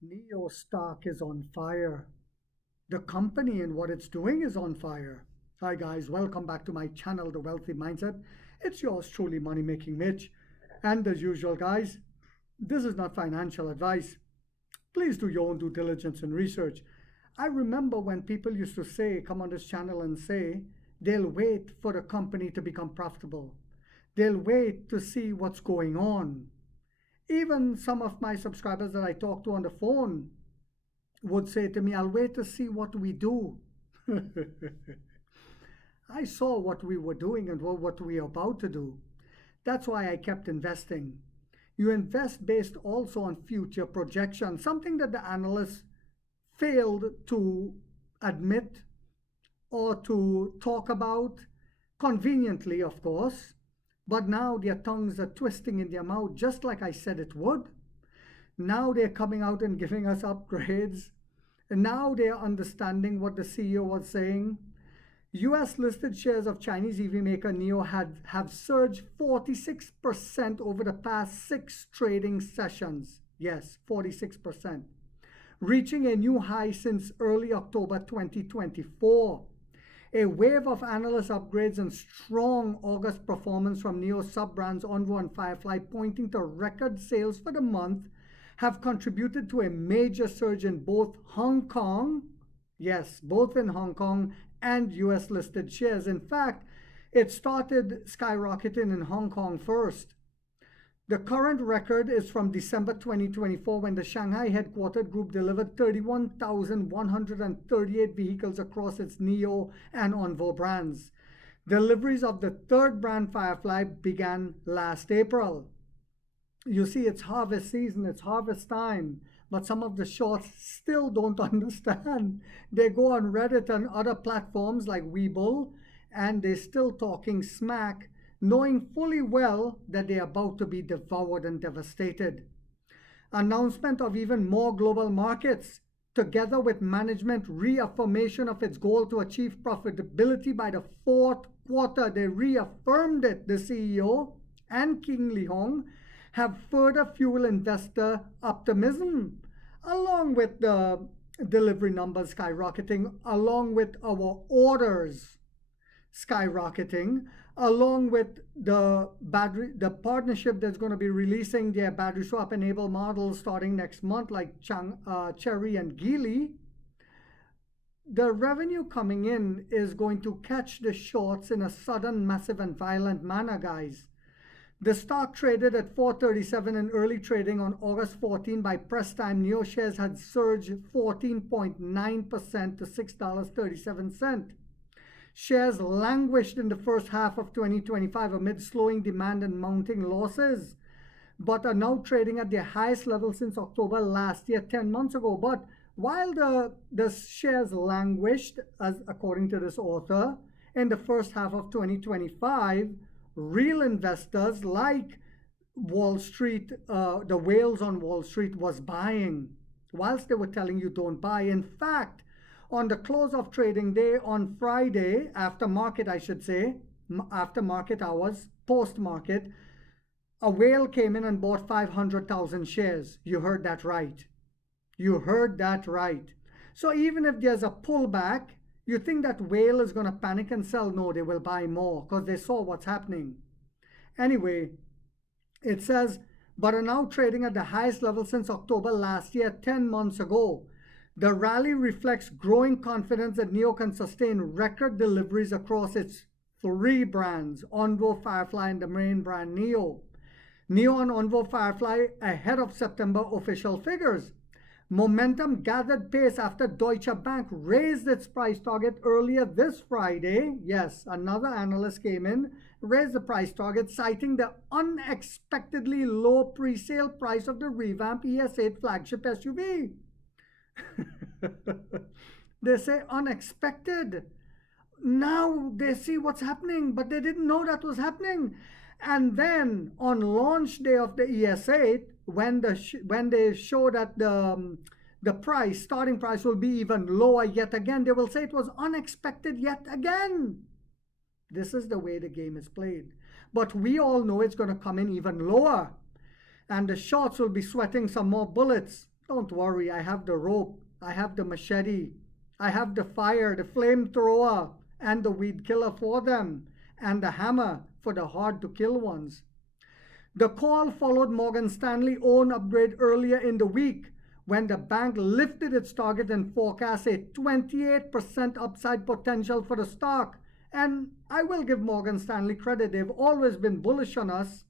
Neo stock is on fire. The company and what it's doing is on fire. Hi, guys. Welcome back to my channel, The Wealthy Mindset. It's yours truly, Money Making Mitch. And as usual, guys, this is not financial advice. Please do your own due diligence and research. I remember when people used to say, come on this channel and say, they'll wait for the company to become profitable. They'll wait to see what's going on. Even some of my subscribers that I talk to on the phone would say to me, I'll wait to see what we do. I saw what we were doing and what we are about to do. That's why I kept investing. You invest based also on future projections, something that the analysts failed to admit or to talk about, conveniently, of course. But now their tongues are twisting in their mouth, just like I said it would. Now they're coming out and giving us upgrades. And now they're understanding what the CEO was saying. US listed shares of Chinese EV maker NIO have surged 46% over the past 6 trading sessions. Yes, 46%. Reaching a new high since early October 2024. A wave of analyst upgrades and strong August performance from NIO Subbrands Onvo and Firefly, pointing to record sales for the month, have contributed to a major surge in both Hong Kong, yes, both in Hong Kong and US listed shares. In fact, it started skyrocketing in Hong Kong first. The current record is from December 2024, when the Shanghai headquartered group delivered 31,138 vehicles across its NIO and Onvo brands. Deliveries of the third brand, Firefly, began last April. You see, it's harvest season, it's harvest time, but some of the shorts still don't understand. They go on Reddit and other platforms like Webull, and they're still talking smack, knowing fully well that they are about to be devoured and devastated. Announcement of even more global markets, together with management reaffirmation of its goal to achieve profitability by the fourth quarter. They reaffirmed it, the CEO and King Li Hong, have further fueled investor optimism, along with the delivery numbers skyrocketing, along with our orders skyrocketing, along with the partnership that's going to be releasing their battery swap enabled models starting next month, like Cherry and Geely. The revenue coming in is going to catch the shorts in a sudden, massive, and violent manner, guys. The stock traded at $4.37 in early trading on August 14. By press time, NIO shares had surged 14.9% to $6.37. Shares languished in the first half of 2025 amid slowing demand and mounting losses, but are now trading at their highest level since October last year, 10 months ago. But while the shares languished, as according to this author, in the first half of 2025, real investors like Wall Street, the whales on Wall Street, was buying, whilst they were telling you don't buy. In fact, on the close of trading day on Friday, after market, I should say, after market hours, post market, a whale came in and bought 500,000 shares. You heard that right. You heard that right. So even if there's a pullback, you think that whale is going to panic and sell? No, they will buy more because they saw what's happening. Anyway, it says, but are now trading at the highest level since October last year, 10 months ago. The rally reflects growing confidence that NIO can sustain record deliveries across its 3 brands, Onvo, Firefly, and the main brand NIO. NIO and Onvo Firefly ahead of September official figures. Momentum gathered pace after Deutsche Bank raised its price target earlier this Friday. Yes, another analyst came in, raised the price target, citing the unexpectedly low pre-sale price of the revamped ES8 flagship SUV. They say unexpected. Now they see what's happening, but they didn't know that was happening. And then on launch day of the ES8, when they show that the starting price will be even lower yet again, they will say it was unexpected yet again. This is the way the game is played. But we all know it's going to come in even lower, and the shorts will be sweating some more bullets. Don't worry, I have the rope, I have the machete, I have the fire, the flamethrower, and the weed killer for them, and the hammer for the hard to kill ones. The call followed Morgan Stanley's own upgrade earlier in the week when the bank lifted its target and forecast a 28% upside potential for the stock. And I will give Morgan Stanley credit, they've always been bullish on us.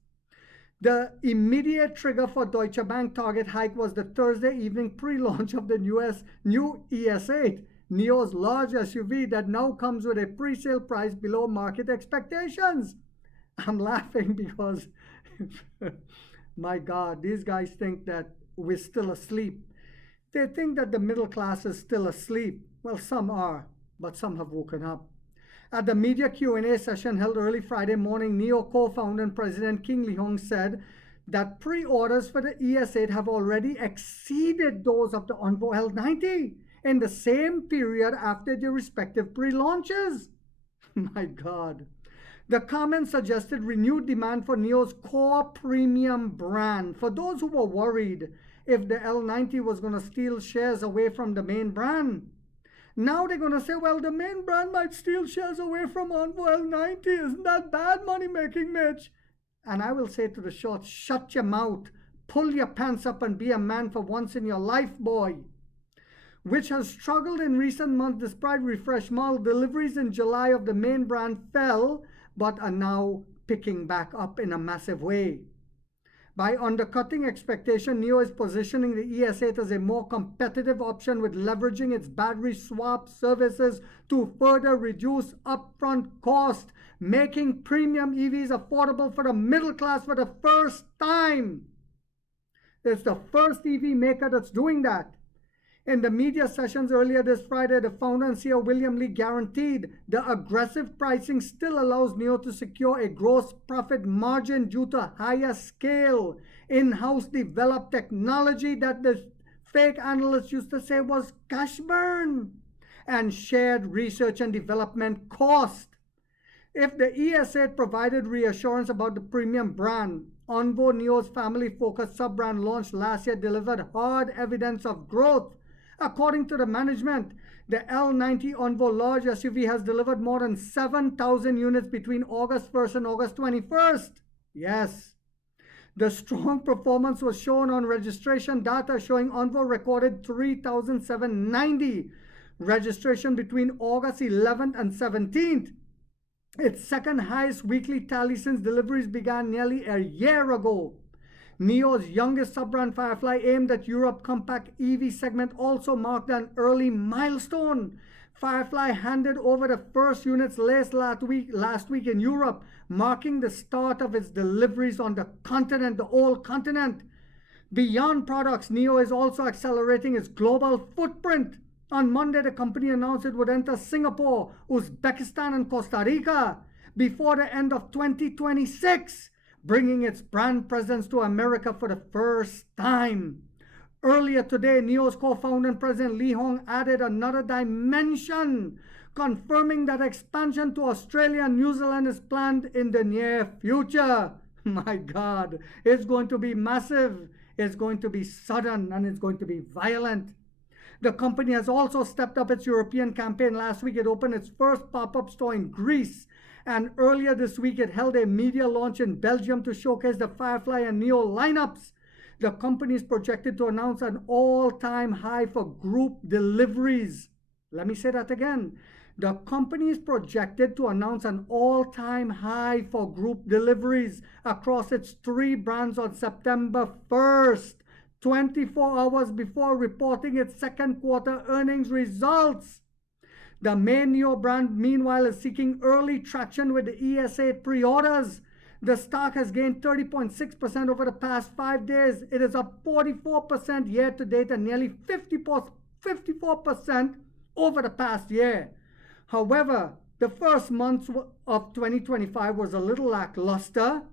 The immediate trigger for Deutsche Bank target hike was the Thursday evening pre-launch of the new ES8, NIO's large SUV that now comes with a pre-sale price below market expectations. I'm laughing because, my God, these guys think that we're still asleep. They think that the middle class is still asleep. Well, some are, but some have woken up. At the media Q&A session held early Friday morning, NIO co-founder and president King Li-Hong said that pre-orders for the ES8 have already exceeded those of the Onvo L90 in the same period after their respective pre-launches. My God. The comment suggested renewed demand for NIO's core premium brand. For those who were worried if the L90 was going to steal shares away from the main brand, now they're going to say, well, the main brand might steal shares away from Onvo L90. Isn't that bad money making, Mitch? And I will say to the short, shut your mouth, pull your pants up and be a man for once in your life, boy. Which has struggled in recent months despite refresh model deliveries in July of the main brand fell, but are now picking back up in a massive way. By undercutting expectation, NIO is positioning the ES8 as a more competitive option with leveraging its battery swap services to further reduce upfront cost, making premium EVs affordable for the middle class for the first time. It's the first EV maker that's doing that. In the media sessions earlier this Friday, the founder and CEO William Li guaranteed the aggressive pricing still allows NIO to secure a gross profit margin due to higher scale, in-house developed technology that the fake analysts used to say was cash burn, and shared research and development cost. If the ES8 provided reassurance about the premium brand, Onvo NIO's family-focused sub-brand launched last year delivered hard evidence of growth. According to the management, the L90 Onvo large SUV has delivered more than 7,000 units between August 1st and August 21st. Yes. The strong performance was shown on registration data showing Onvo recorded 3,790 registration between August 11th and 17th. Its second highest weekly tally since deliveries began nearly a year ago. NIO's youngest sub-brand Firefly aimed at Europe compact EV segment also marked an early milestone. Firefly handed over the first units last week in Europe, marking the start of its deliveries on the continent, the old continent. Beyond products, NIO is also accelerating its global footprint. On Monday, the company announced it would enter Singapore, Uzbekistan, and Costa Rica before the end of 2026. Bringing its brand presence to America for the first time. Earlier today, NIO's co-founder and president Li Hong added another dimension, confirming that expansion to Australia and New Zealand is planned in the near future. My God, it's going to be massive, it's going to be sudden, and it's going to be violent. The company has also stepped up its European campaign. Last week, it opened its first pop-up store in Greece. And earlier this week, it held a media launch in Belgium to showcase the Firefly and NIO lineups. The company is projected to announce an all-time high for group deliveries. Let me say that again. The company is projected to announce an all-time high for group deliveries across its three brands on September 1st, 24 hours before reporting its second quarter earnings results. The main NIO brand, meanwhile, is seeking early traction with the ES8 pre-orders. The stock has gained 30.6% over the past 5 days. It is up 44% year-to-date and nearly 54% over the past year. However, the first month of 2025 was a little lackluster,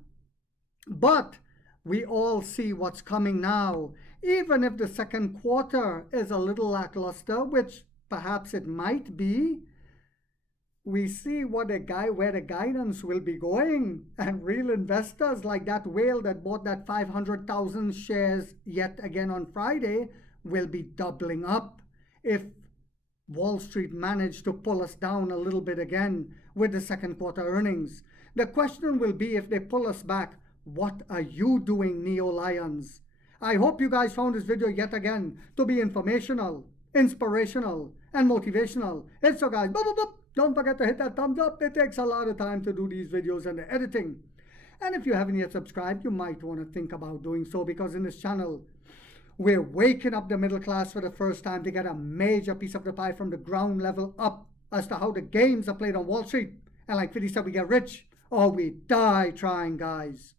but we all see what's coming now. Even if the second quarter is a little lackluster, which perhaps it might be, we see where the guidance will be going, and real investors like that whale that bought that 500,000 shares yet again on Friday will be doubling up if Wall Street managed to pull us down a little bit again with the second quarter earnings. The question will be, if they pull us back, what are you doing, Neo Lions? I hope you guys found this video yet again to be informational, inspirational, and motivational. And so guys, don't forget to hit that thumbs up. It takes a lot of time to do these videos and the editing. And if you haven't yet subscribed, you might want to think about doing so, because in this channel, we're waking up the middle class for the first time to get a major piece of the pie from the ground level up as to how the games are played on Wall Street. And like 50 said, we get rich or we die trying, guys.